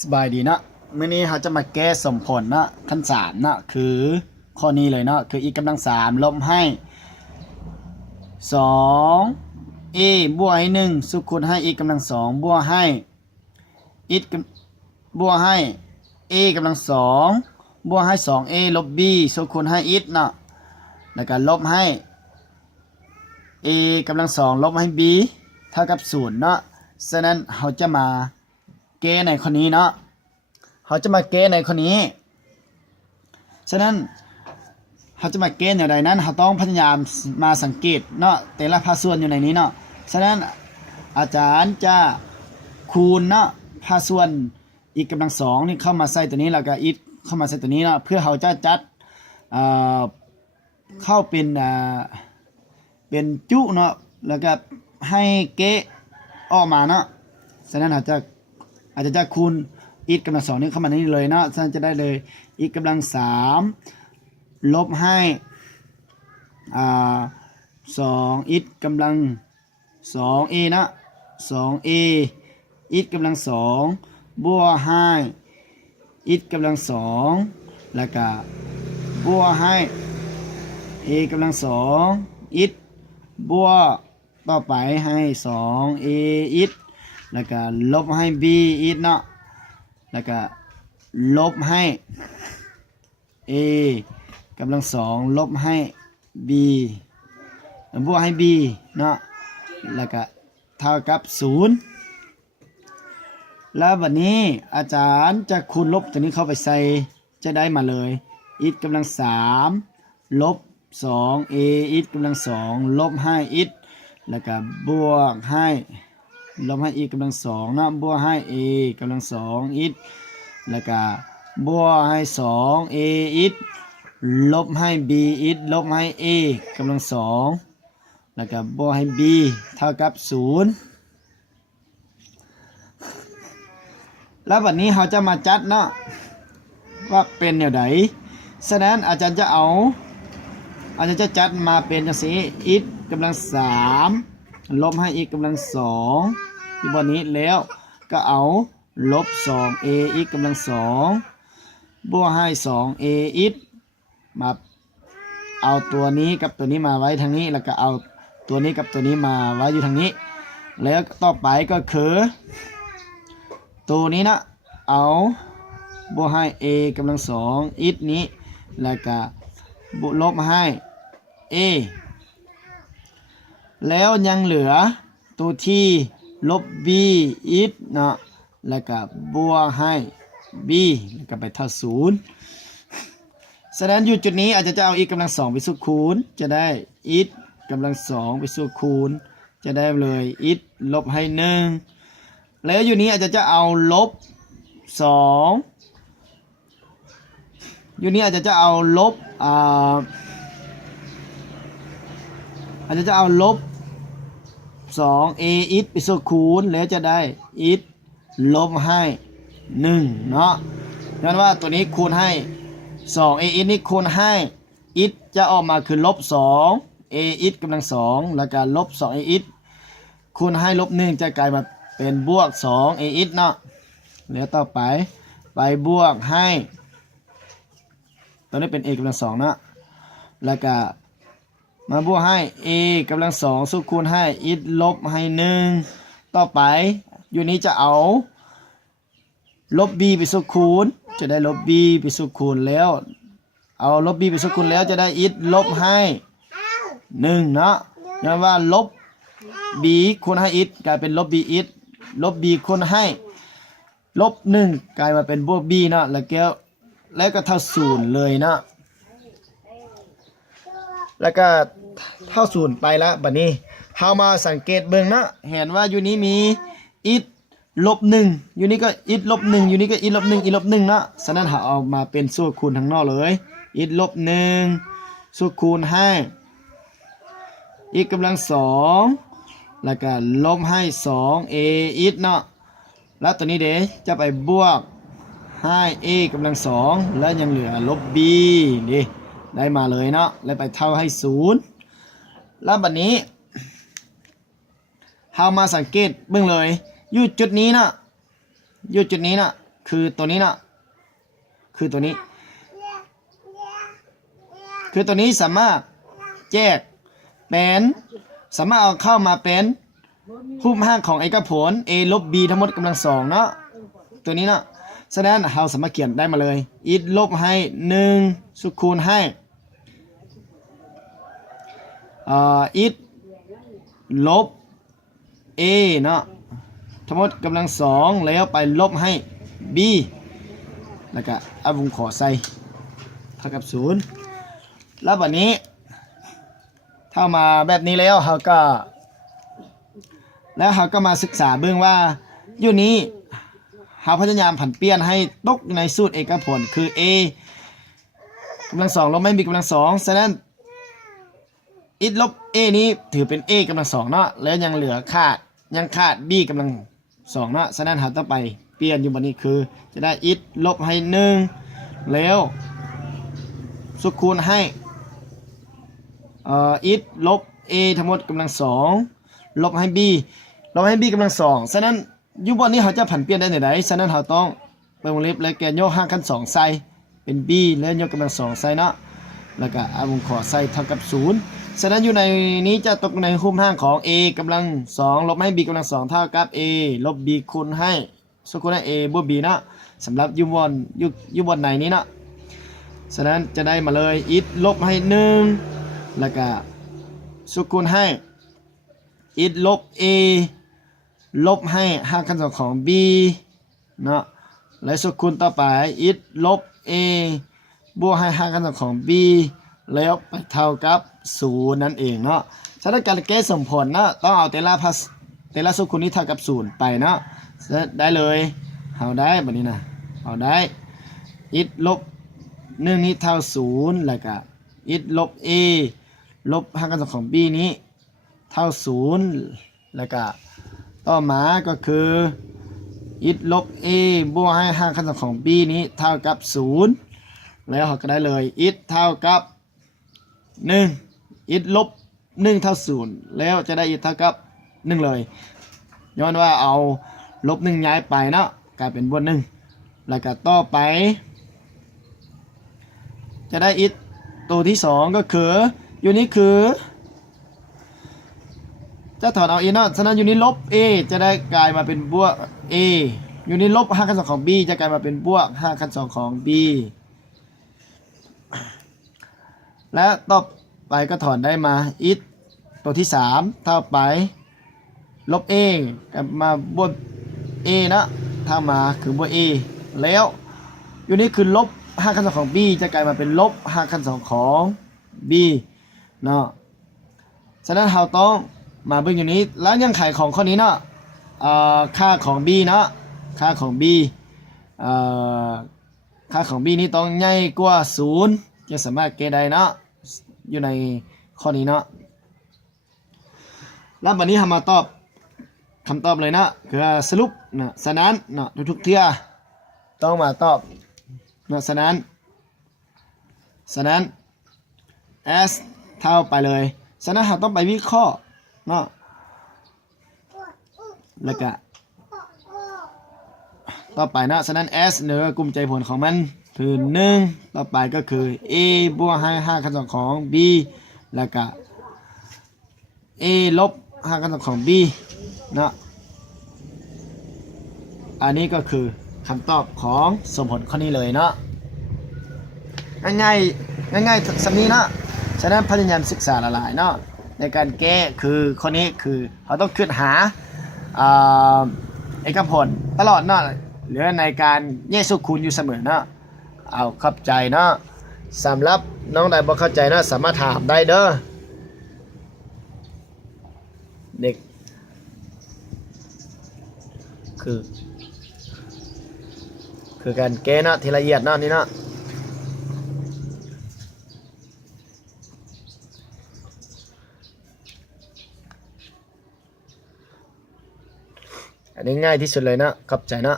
สบายดีเนาะมื้อนี้เขาจะมาแก้สมผลเนาะขั้น3เนาะคือข้อนี้เลยเนาะคือ อีกกำลัง3ลบให้2 a บวกให้1สุขคูณให้อีกกำลัง2บวกให้อีกบวกให้ a กำลัง2บวกให้ 2a ลบ b สุขคูณให้อีกเนาะแล้วก็ลบให้ a กำลัง2ลบให้ b เท่ากับ0เนาะฉะนั้นเราจะมาแก้ในข้อนี้เนาะเขาจะมาแก้ในข้อนี้ฉะนั้นเขาจะมาแก้อย่างไรนั้นเขาต้องพยายามมาสังเกตเนาะแต่ละภาคส่วนอยู่ในนี้เนาะฉะนั้นอาจารย์จะคูณเนาะภาคส่วนอีกกำลัง2นี่เข้ามาใส่ตัวนี้แล้วก็อีกเข้ามาใส่ตัวนี้เนาะเพื่อเขาจะจัดเข้าเป็นจุเนาะแล้วก็ให้เกะออกมาเนาะฉะนั้นอาจจะคูณอีกกำลัง2นี่เข้ามานี่เลยเนาะฉะนั้นจะได้เลยอีกกำลัง3ลบให้2อีกกำลัง2a นะ 2a อีกกำลัง2บวกให้อีกกำลัง2แล้วก็บวกให้ a กำลัง2อีกบวกต่อไปให้ 2a อีกแล้วก็ลบให้ b อีกเนาะแล้วก็ลบให้ a กำลัง2ลบให้ b บวกให้ b เนาะแล้วก็เท่ากับ0แล้ววันนี้อาจารย์จะคูณลบตัวนี้เข้าไปใส่จะได้มาเลยอีกกำลัง3ลบ 2a อีกกำลัง2ลบให้อีกแล้วก็บวกให้ลบให้ e กำลัง2นะบวกให้ a กำลัง2อีกแล้วก็บวกให้ 2a อีกลบให้ b อีกลบให้ a กำลัง2แล้วก็บวกให้ b เท่ากับ0แล้ววันนี้เราจะมาจัดเนาะว่าเป็นอย่างไรฉะนั้นอาจารย์จะจัดมาเป็นจังซี่อีกกำลัง3ลบให้อีกกำลัง2ที่บนนี้แล้วก็เอาลบ 2a อีกกำลัง2บวกให้ 2a อีกมาเอาตัวนี้กับตัวนี้มาไว้ทางนี้แล้วก็เอาตัวนี้กับตัวนี้มาไว้อยู่ทางนี้แล้วต่อไปก็คือตัวนี้นะเอาบวกให้ a กำลัง2อีกนี้แล้วก็ลบให้ a แล้วยังเหลือตัวที่ลบ b อีกเนาะแล้วก็บวกให้ b แล้วก็ไปเท่า0ฉะนั้นอยู่จุดนี้อาจจะเอาอีกกำลัง2ไปสู่คูณจะได้อีกกำลัง2ไปสู่คูณจะได้เลยอีกลบให้1แล้วอยู่นี้อาจจะเอาลบ2อยู่นี้อาจจะเอาลบอาจจะเอาลบ 2a อีกไปสู่คูณแล้วจะได้อีกลบให้1เนาะนั่นว่าตัวนี้คูณให้ 2a อีกนี่คูณให้อีกจะออกมาคือลบ 2a อีกกำลัง2แล้วก็ลบ 2a อีกคูณให้ลบ1จะกลายมาเป็นบวก 2a อีกเนาะแล้วต่อไปบวกให้ตัวนี้เป็น a กำลัง2นะแล้วก็มาบวกให้ a กำลัง2สุขคูณให้อีกลบให้1ต่อไปอยู่นี้จะเอาลบ b ไปสุขคูณจะได้ลบ b ไปสุขคูณแล้วเอาลบ b ไปสุขคูณแล้วจะได้อีกลบให้1เนาะนั่นว่าลบ b คูณให้อีกกลายเป็นลบ b อีกลบ b คูณให้ลบ1กลายมาเป็นบวก b เนาะแล้วก็เท่า0เลยเนาะแล้วก็เท่า0ไปแล้วบัดนี้เฮามาสังเกตเบิ่งนะเห็นว่าอยู่นี้มีอีกลบ1อยู่นี้ก็อีกลบ1อยู่นี้ก็อีกลบ1อีกลบ1เนาะฉะนั้นเอามาเป็นสูตรคูณทางนอกเลยอีกลบ1สูตรคูณให้อีกกำลัง2แล้วก็ลบให้ 2a อีกเนาะแล้วตัวนี้เด้จะไปบวกให้ a กำลัง2แล้วยังเหลือลบ b นี่ได้มาเลยเนาะแล้วไปเท่าให้0แล้วบัดนี้เฮามาสังเกตเบิ่งเลยอยู่จุดนี้นะอยู่จุดนี้นะ คือตัวนี้เนาะคือตัวนี้สามารถแยกเป็นสามารถเอาเข้ามาเป็นรูปร่างของเอกผล a ลบ b ทั้งหมดกำลังสองเนาะตัวนี้เนาะฉะนั้นเราสามารถเขียนได้มาเลยอิฐลบให้1สุคูณให้อิฐลบ a เนาะทั้งหมดกำลังสองแล้วไปลบให้ b แล้วก็เอาวงขอใส่เท่ากับ0แล้วแบบนี้ถ้ามาแบบนี้แล้วเราก็มาศึกษาเบื้องว่าอยู่นี้เราพยายามผันเปลี่ยนให้ตกในสูตรเอกผลคือ a กำลังสองลบไม่ b กำลังสองฉะนั้นอิฐลบ a นี้ถือเป็น a กำลังสองเนาะแล้วยังเหลือขาด b กำลังสองเนาะฉะนั้นเราต้องไปเปลี่ยนอยู่บนนี้คือจะได้อิฐลบให้1แล้วสุคูณให้อิฐลบ a ทั้งหมดกำลังสองลบให้ b กำลังสองฉะนั้นอยู่บนนี้เขาจะผันเปลี่ยนได้ไหนฉะนั้นเราต้องเปิดวงเล็บและแกนโยก5 ขั้น 2ใส่เป็น b แล้วโยกกำลังสองใส่เนาะแล้วก็เอาวงขอใส่เท่ากับ0ฉะนั้นอยู่ในนี้จะตกในรูปร่างของ a กำลัง2ลบให้ b กำลัง2เท่ากับ a ลบ b คูณให้สุคูณให้ a บวก b เนาะสำหรับอยู่บนในนี้เนาะฉะนั้นจะได้มาเลยอิฐลบให้1แล้วก็สุคูณให้อิฐลบ a ลบให้5 ขั้น 2ของ b เนาะและสุคูณต่อไปอิฐลบ a บวกให้5 ขั้น 2ของ b แล้วไปเท่ากับ0นั่นเองเนาะฉะนั้นการแก้สมผลเนาะต้องเอาแต่ละสุคูณนี้เท่ากับ0ไปเนาะได้เลยเอาได้แบบนี้นะเอาได้อิฐลบ1นี้เท่า0แล้วก็อิฐลบ a ลบ5 ขั้น 2ของ b นี้เท่า0แล้วก็ต่อมาก็คืออิฐลบ a บวกให้5 ขั้น 2ของ b นี้เท่ากับ0แล้วเราก็ได้เลยอิฐเท่ากับ1อิฐลบ1เท่า0แล้วจะได้อิฐเท่ากับ1เลยย้อนว่าเอาลบ1ย้ายไปเนาะกลายเป็นบวก1แล้วก็ต่อไปจะได้อิฐตัวที่2ก็คืออยู่นี้คือจะถอนเอา a เนาะฉะนั้นอยู่นี้ลบ a จะได้กลายมาเป็นบวก a อยู่นี้ลบ5 ขั้น 2ของ b จะกลายมาเป็นบวก5 ขั้น 2ของ b และต่อไปก็ถอนได้มาอิฐตัวที่3เท่าไปลบ a กลับมาบวก a นะถ้ามาคือบวก a แล้วอยู่นี้คือลบ5 ขั้น 2ของ b จะกลายมาเป็นลบ5 ขั้น 2ของ b เนาะฉะนั้นเราต้องมาเบิ่งอยู่นี้แล้วเงื่อนไขของข้อนี้เนาะค่าของ b เนาะค่าของ b ค่าของ b นี้ต้องใหญ่กว่า0จะสามารถแก้ได้เนาะอยู่ในข้อนี้เนาะแล้ววันนี้เรามาตอบคำตอบเลยนะคือสรุปนะฉะนั้นเนาะทุกเที่ยต้องมาตอบนะฉะนั้นs เท่าไปเลยฉะนั้นเราต้องไปวิเคราะห์เนาะแล้วก็ต่อไปนะฉะนั้น s เนื้อกลุ่มใจผลของมันคือ1ต่อไปก็คือ a บวกให้5 ขั้น 2ของ b แล้วก็ a ลบ5 ขั้น 2ของ b เนาะอันนี้ก็คือคำตอบของสมผลข้อนี้เลยเนาะง่ายๆสำนี้เนาะฉะนั้นพยายามศึกษาหลายๆเนาะในการแก้คือข้อนี้คือเขาต้องคิดหาเอกผลตลอดเนาะหรือในการแยกสุคูณอยู่เสมอเนาะเอาเข้าใจเนาะสำหรับน้องใดบ่เข้าใจเนาะสามารถถามได้เด้อเด็กคือการแก้เนาะทีละเอียดเนาะนี่เนาะอันนี้ง่ายที่สุดเลยนะเข้าใจนะ